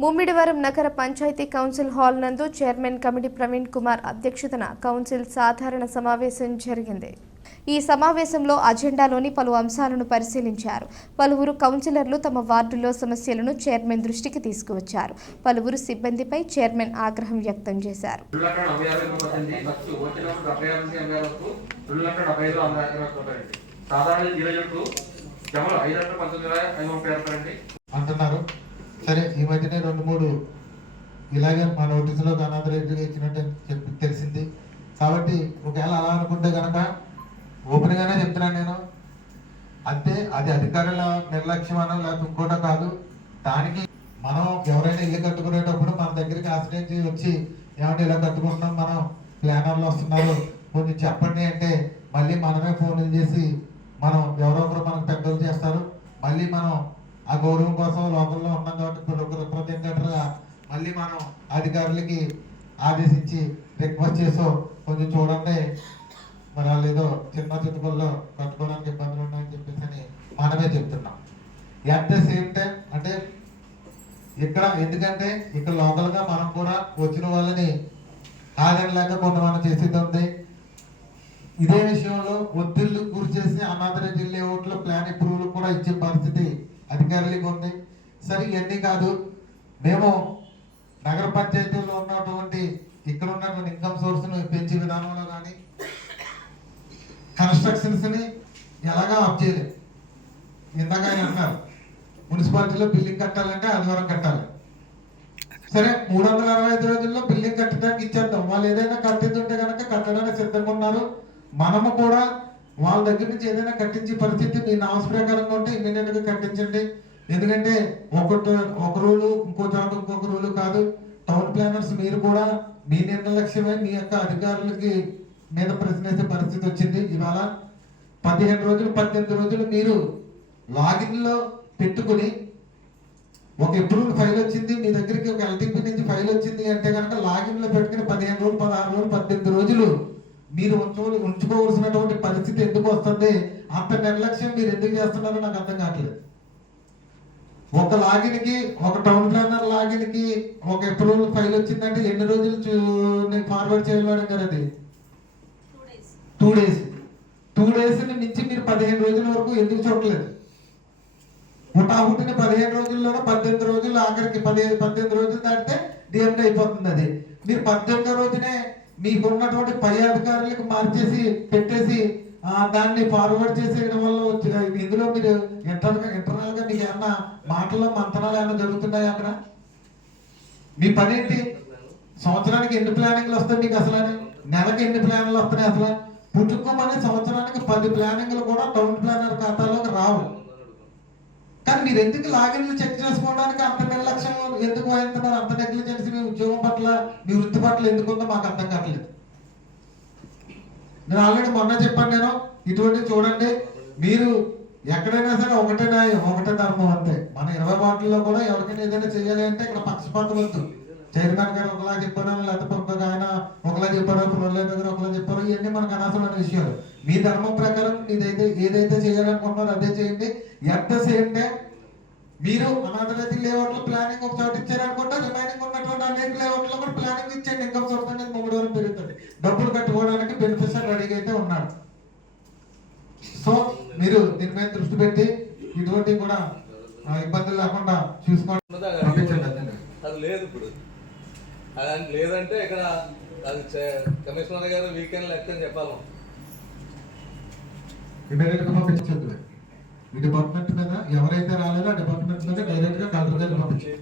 ముమ్మిడివరం నగర panchayat council hall నందు chairman committee Praveen Kumar అధ్యక్షతన కౌన్సిల్ సాధారణ సమావేశం జరిగింది. ఈ సమావేశంలో అజెండాలోని పలు అంశాలను పరిశీలించారు. పలువురు కౌన్సిలర్లు తమ వార్డులో సమస్యలను చైర్మన్ దృష్టికి తీసుకువచ్చారు. పలువురు సిబ్బందిపై చైర్మన్ ఆగ్రహం వ్యక్తం చేశారు. అంటున్నారు. సరే ఈ మధ్యనే రెండు మూడు ఇలాగే మా నోటీసులో అనాథరైజ్గా ఇచ్చినట్టు చెప్పి తెలిసింది. కాబట్టి ఒకవేళ అలా అనుకుంటే కనుక ఓపెన్గానే చెప్తున్నాను నేను. అంతే అది అధికారుల నిర్లక్ష్యం అనో లేకపోతే ఇంకోటో కాదు. దానికి మనం ఎవరైనా ఇల్లు కట్టుకునేటప్పుడు మన దగ్గరికి ఆశ్రయించి వచ్చి ఏమంటే ఇలా కట్టుకుంటున్నాం మనం ప్లానర్లు వస్తున్నారు. కొంచెం చెప్పండి అంటే మళ్ళీ మనమే ఫోన్లు చేసి మనం ఎవరో ఒకరు మనకు పెద్దలు చేస్తారు. మళ్ళీ మనం ఆ గౌరవం కోసం లోకల్లో ఉన్నాం కాబట్టి ఇప్పుడు రిప్రజెంటేటర్గా మళ్ళీ మనం అధికారులకి ఆదేశించి రిక్వెస్ట్ చేసో కొంచెం చూడండి. మరి వాళ్ళు ఏదో చిన్న చితుకుల్లో కట్టుకోవడానికి ఇబ్బందులు ఉన్నాయని చెప్పేసి అని మనమే చెప్తున్నాం. ఎట్ ద సేమ్ టైం అంటే ఇక్కడ ఎందుకంటే ఇక్కడ లోకల్గా మనం కూడా వచ్చిన వాళ్ళని ఆగలేక కొంతమంది చేసేది ఉంది ఇదే విషయంలో ఒత్తిళ్ళు గురి చేసి జిల్లే ఓట్లో ప్లాన్ అప్రూవల్ కూడా ఇచ్చే పరిస్థితి అధికారులకు ఉంది. సరే ఇవన్నీ కాదు. మేము నగర పంచాయతీల్లో ఉన్నటువంటి ఇక్కడ ఉన్నటువంటి ఇన్కమ్ సోర్స్ను పెంచే విధానంలో కానీ కన్స్ట్రక్షన్స్ని ఎలాగా ఆఫ్ చేయలేదు ఇందాక ఆయన అన్నారు మున్సిపాలిటీలో బిల్డింగ్ కట్టాలంటే ఆదివారం కట్టాలి. సరే మూడు వందల అరవై ఐదు రోజుల్లో బిల్డింగ్ కట్టడానికి ఇచ్చేద్దాం. వాళ్ళు ఏదైనా కట్టిందంటే కనుక కట్టడానికి సిద్ధంగా ఉన్నారు. మనము కూడా వాళ్ళ దగ్గర నుంచి ఏదైనా కట్టించే పరిస్థితి మీ నామ్స్ ప్రకారంగా ఉంటే ఇమీడియట్గా కట్టించండి. ఎందుకంటే ఒకటి ఒక రూలు ఇంకో చోట ఇంకొక రూలు కాదు. టౌన్ ప్లానర్స్ మీరు కూడా మీ నిర్లక్ష్యమే మీ యొక్క అధికారులకి మీద ప్రశ్నించే పరిస్థితి వచ్చింది. ఇవాళ పదిహేను రోజులు పద్దెనిమిది రోజులు మీరు లాగిన్లో పెట్టుకుని ఒక అప్రూవల్ ఫైల్ వచ్చింది. మీ దగ్గరికి ఒక ఎల్టీపీ నుంచి ఫైల్ వచ్చింది అంటే కనుక లాగిన్లో పెట్టుకుని పదిహేను రోజులు పదహారు రోజులు పద్దెనిమిది రోజులు మీరు ఉంచుకొని ఉంచుకోవాల్సినటువంటి పరిస్థితి ఎందుకు వస్తుంది? అంత నిర్లక్ష్యం మీరు ఎందుకు చేస్తున్నారో నాకు అర్థం కావట్లేదు. ఒక లాగిన్కి ఒక టౌన్ ప్లానర్ లాగిన్కి ఒక అప్రూవల్ ఫైల్ వచ్చిందంటే ఎన్ని రోజులు ఫార్వర్డ్ చేయలేడం కదా అది? టూ డేస్ టూ డేస్ నుంచి మీరు పదిహేను రోజుల వరకు ఎందుకు చూడలేదు హుటాహుటిన పదిహేను రోజుల్లోనే పద్దెనిమిది రోజులు ఆఖరికి పదిహేను పద్దెనిమిది రోజులు దాటితే డిఎండ్ అయిపోతుంది అది. మీరు పద్దెనిమిదో రోజునే మీకు ఉన్నటువంటి పై అధికారులకు మార్చేసి పెట్టేసి దాన్ని ఫార్వర్డ్ చేసేయడం వల్ల ఇందులో మీరు ఇంటర్నల్ ఇంటర్నల్గా మీకు ఏమన్నా మాటల్లో మంతనాలు ఏమైనా జరుగుతున్నాయా అక్కడ? మీ పని ఏంటి సంవత్సరానికి ఎన్ని ప్లానింగ్లు వస్తాయి మీకు అసలు? నెలకి ఎన్ని ప్లాన్లు వస్తున్నాయి అసలు? పుట్టుకోమని సంవత్సరానికి పది ప్లానింగ్లు కూడా టౌన్ ప్లానర్ ఖాతాలోకి రావు. కానీ మీరు ఎందుకు లాగిన్లు చెక్ చేసుకోవడానికి అంత ఎందుకు ఎందుకు మరి అంత నెగ్లిజెన్స్ మీ ఉద్యోగం పట్ల మీ వృత్తి పట్ల ఎందుకు ఉందో మాకు అర్థం కావట్లేదు. నేను ఆల్రెడీ మొన్న చెప్పాను నేను ఇటువంటి చూడండి మీరు ఎక్కడైనా సరే ఒకటే న్యాయం ఒకటే ధర్మం అంతే. మన ఇరవై వాటిల్లో కూడా ఎవరికైనా ఏదైనా చేయాలి అంటే ఇక్కడ పక్షపాతం వద్దు. చైర్మన్ గారు ఒకలా చెప్పారు లేకపోతే ఇంకొక ఆయన ఒకలా చెప్పారు ప్రొల్లెట్ గారు ఒకలా చెప్పారు ఇవన్నీ మనకు అనవసరమైన విషయాలు. మీ ధర్మం ప్రకారం మీ ఏదైతే చేయాలనుకుంటున్నారో అదే చేయండి ఎట్ ద సేమ్ టైం మీరు అనాథరైజ్ లేఅవుట్లో ప్లానింగ్ ఒక చోట ఇచ్చారనుకుంటే రిమైనింగ్ ఉన్నటువంటి అనేక లేఅవుట్లో కూడా ప్లానింగ్ ఇచ్చేయండి. ఇన్కమ్ సోర్స్ అనేది మూడు వరకు పెరుగుతుంది. డబ్బులు కట్టుకోవడానికి బెనిఫిషియర్ రెడీగా అయితే ఉన్నాడు సో మీరు దీని మీద దృష్టి పెట్టి ఇటువంటి కూడా ఇబ్బందులు లేకుండా అంతే అది లేదు ఇప్పుడు. అది లేదంటే ఇక్కడ అది కమిషనర్ గారు వీకెండ్ లెక్క చెప్పాలి. ఈ డిపార్ట్మెంట్ మీద ఎవరైతే రాలేదో ఆ డిపార్ట్మెంట్ మీద డైరెక్ట్గా కలెక్టర్ గారికి పంపించారు